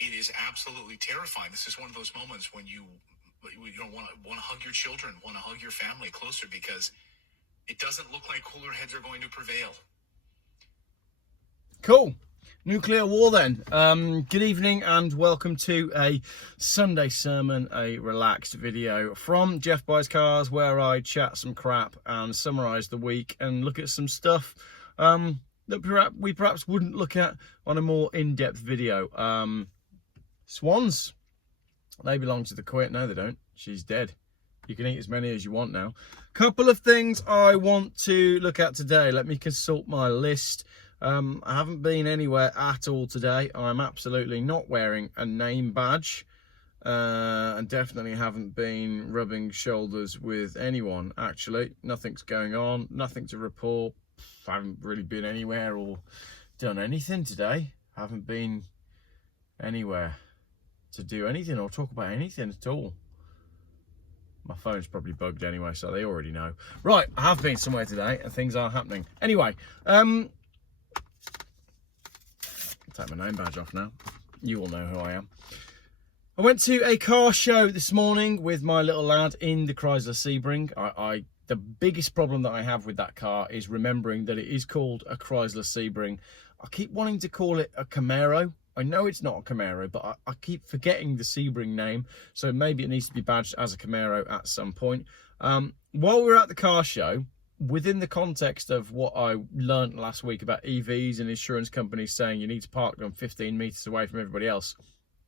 It is absolutely terrifying. This is one of those moments when you don't want to hug your children, want to hug your family closer, because it doesn't look like cooler heads are going to prevail. Cool. Nuclear war then. Good evening and welcome to a Sunday sermon, a relaxed video from Geoff Buys Cars, where I chat some crap and summarise the week and look at some stuff that we perhaps wouldn't look at on a more in-depth video. Swans, they belong to the queen. No, they don't. She's dead. You can eat as many as you want now. Couple of things I want to look at today. Let me consult my list. I haven't been anywhere at all today. I'm absolutely not wearing a name badge, and definitely haven't been rubbing shoulders with anyone. Actually, nothing's going on, nothing to report. I haven't really been anywhere or done anything today. I haven't been anywhere to do anything or talk about anything at all. My phone's probably bugged anyway, so they already know. Right, I have been somewhere today and things are happening. Anyway, take my name badge off now. You all know who I am. I went to a car show this morning with my little lad in the Chrysler Sebring. The biggest problem that I have with that car is remembering that it is called a Chrysler Sebring. I keep wanting to call it a Camaro. I know it's not a Camaro, but I keep forgetting the Sebring name, so maybe it needs to be badged as a Camaro at some point. While we were at the car show, within the context of what I learned last week about EVs and insurance companies saying you need to park them 15 metres away from everybody else,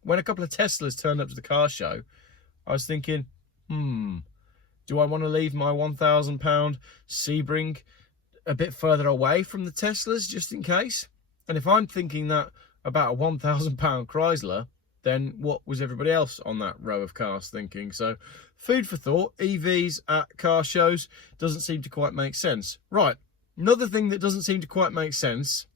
when a couple of Teslas turned up to the car show, I was thinking, do I want to leave my £1,000 Sebring a bit further away from the Teslas just in case? And if I'm thinking that about a £1,000 Chrysler, then what was everybody else on that row of cars thinking? So food for thought. EVs at car shows doesn't seem to quite make sense. Right, another thing that doesn't seem to quite make sense,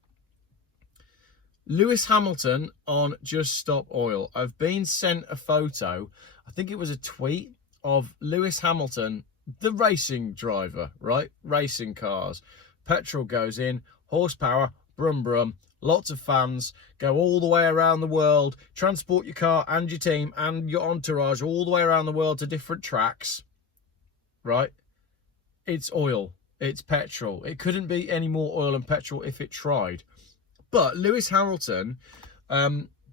Lewis Hamilton on Just Stop Oil. I've been sent a photo, I think it was a tweet, of Lewis Hamilton, the racing driver, right? Racing cars. Petrol goes in, horsepower, brum brum, lots of fans, go all the way around the world, transport your car and your team and your entourage all the way around the world to different tracks, right? It's oil, it's petrol. It couldn't be any more oil and petrol if it tried. But Lewis Hamilton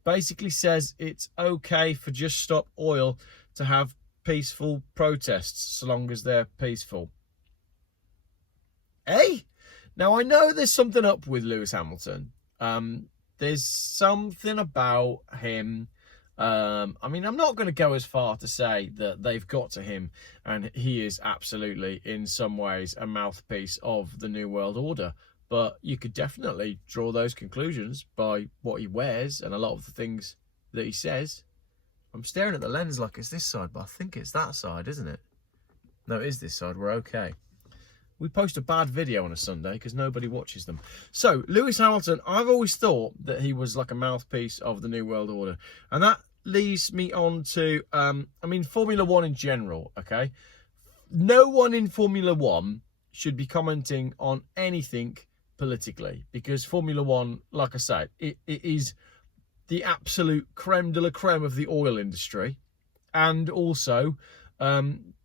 basically says it's okay for Just Stop Oil to have peaceful protests so long as they're peaceful. Now, I know there's something up with Lewis Hamilton. There's something about him. I mean, I'm not going to go as far to say that they've got to him and he is absolutely, in some ways, a mouthpiece of the New World Order. But you could definitely draw those conclusions by what he wears and a lot of the things that he says. I'm staring at the lens like it's this side, but I think it's that side, isn't it? No, it is this side. We're okay. We post a bad video on a Sunday because nobody watches them. So, Lewis Hamilton, I've always thought that he was like a mouthpiece of the New World Order. And that leads me on to, Formula One in general, okay? No one in Formula One should be commenting on anything politically, because Formula One, like I said, it is the absolute creme de la creme of the oil industry. And also,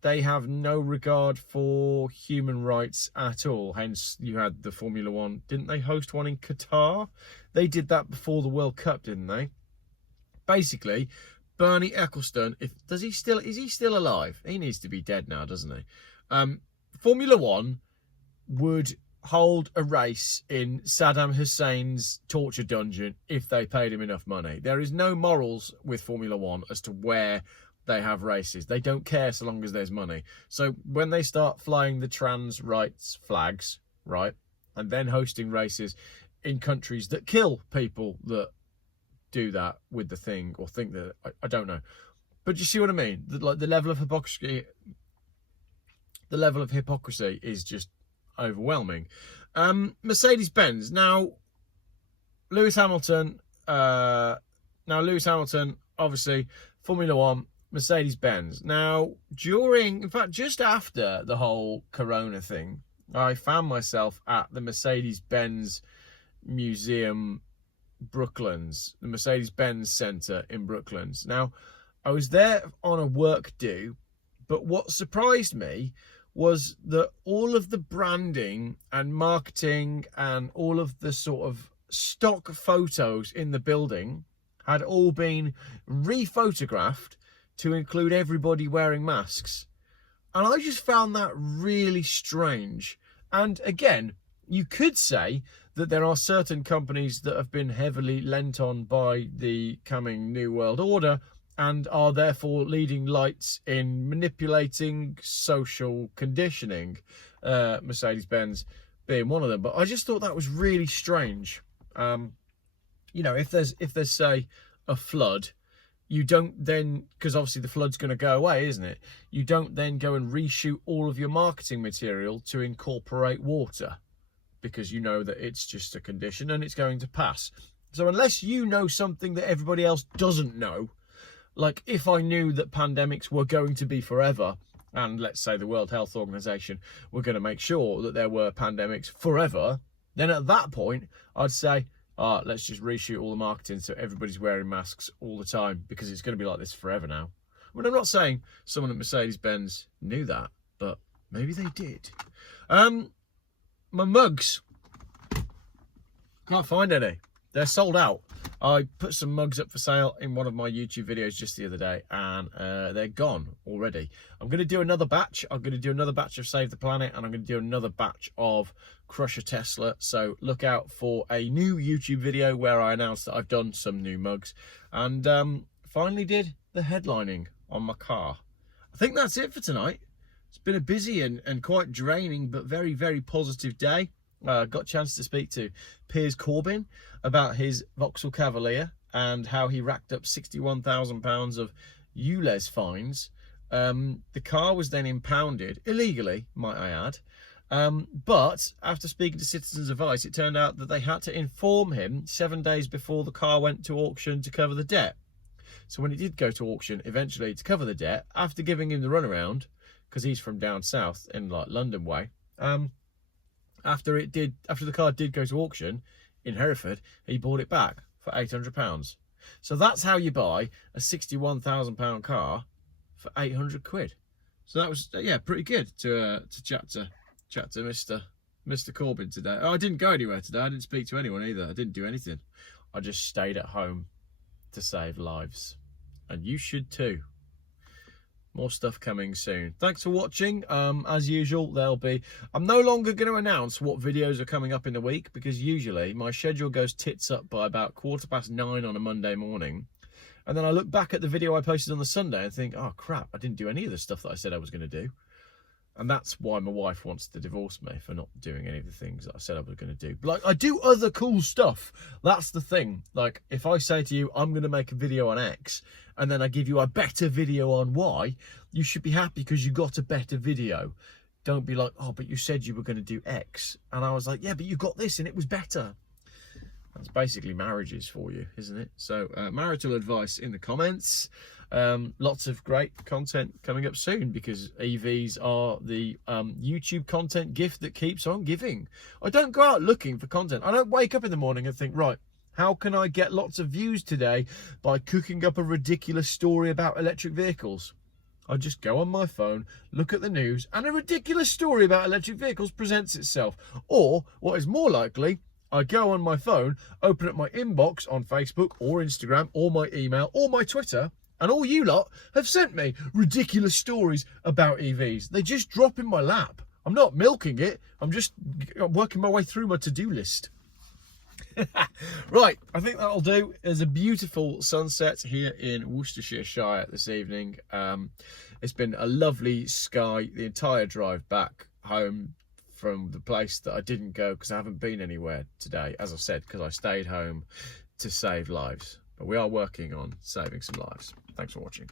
they have no regard for human rights at all. Hence, you had the Formula One. Didn't they host one in Qatar? They did that before the World Cup, didn't they? Basically, Bernie Ecclestone, is he still alive? He needs to be dead now, doesn't he? Formula One would hold a race in Saddam Hussein's torture dungeon if they paid him enough money. There is no morals with Formula One as to where they have races. They don't care so long as there's money. So when they start flying the trans rights flags, right, and then hosting races in countries that kill people that do that with the thing, or think that, I don't know. But you see what I mean? The level of hypocrisy is just overwhelming. Mercedes-Benz. Now, Lewis Hamilton, obviously, Formula One, Mercedes-Benz. Now, just after the whole Corona thing, I found myself at the Mercedes-Benz museum Brooklands, the Mercedes-Benz Centre in Brooklands. Now, I was there on a work do, but what surprised me was that all of the branding and marketing and all of the sort of stock photos in the building had all been rephotographed to include everybody wearing masks. And I just found that really strange. And again, you could say that there are certain companies that have been heavily lent on by the coming New World Order and are therefore leading lights in manipulating social conditioning, Mercedes-Benz being one of them. But I just thought that was really strange. You know, if there's say a flood, you don't then, because obviously the flood's going to go away, isn't it? You don't then go and reshoot all of your marketing material to incorporate water, because you know that it's just a condition and it's going to pass. So unless you know something that everybody else doesn't know, like if I knew that pandemics were going to be forever, and let's say the World Health Organization were going to make sure that there were pandemics forever, then at that point I'd say, let's just reshoot all the marketing so everybody's wearing masks all the time, because it's going to be like this forever now. I mean, I'm not saying someone at Mercedes-Benz knew that, but maybe they did. My mugs, can't find any. They're sold out. I put some mugs up for sale in one of my YouTube videos just the other day, and they're gone already. I'm going to do another batch. I'm going to do another batch of Save the Planet, and I'm going to do another batch of Crush a Tesla. So look out for a new YouTube video where I announce that I've done some new mugs, and finally did the headlining on my car. I think that's it for tonight. It's been a busy and quite draining but very, very positive day. Got a chance to speak to Piers about his Vauxhall Cavalier and how he racked up £61,000 of ULEZ fines. The car was then impounded, illegally, might I add. But after speaking to Citizens Advice, it turned out that they had to inform him 7 days before the car went to auction to cover the debt. So when it did go to auction, eventually to cover the debt, after giving him the runaround, because he's from down south in like London way, after the car did go to auction in Hereford, he bought it back for £800. So that's how you buy a £61,000 car for 800 quid. So that was, yeah, pretty good to chat to Mr. Corbyn today. Oh, I didn't go anywhere today. I didn't speak to anyone either. I didn't do anything. I just stayed at home to save lives. And you should too. More stuff coming soon. Thanks for watching. As usual, I'm no longer going to announce what videos are coming up in the week, because usually my schedule goes tits up by about 9:15 on a Monday morning. And then I look back at the video I posted on the Sunday and think, oh crap, I didn't do any of the stuff that I said I was going to do. And that's why my wife wants to divorce me, for not doing any of the things that I said I was going to do. But like, I do other cool stuff. That's the thing. Like, if I say to you, I'm going to make a video on X, and then I give you a better video on Y, you should be happy because you got a better video. Don't be like, oh, but you said you were going to do X. And I was like, yeah, but you got this and it was better. That's basically marriages for you, isn't it? So marital advice in the comments. Lots of great content coming up soon, because EVs are the YouTube content gift that keeps on giving. I don't go out looking for content. I don't wake up in the morning and think, right, how can I get lots of views today by cooking up a ridiculous story about electric vehicles? I just go on my phone, look at the news, and a ridiculous story about electric vehicles presents itself. Or, what is more likely, I go on my phone, open up my inbox on Facebook or Instagram or my email or my Twitter, and all you lot have sent me ridiculous stories about EVs. They just drop in my lap. I'm not milking it. I'm just working my way through my to-do list. Right, I think that'll do. There's a beautiful sunset here in Worcestershire this evening. It's been a lovely sky the entire drive back home from the place that I didn't go because I haven't been anywhere today, as I said, because I stayed home to save lives. But we are working on saving some lives. Thanks for watching.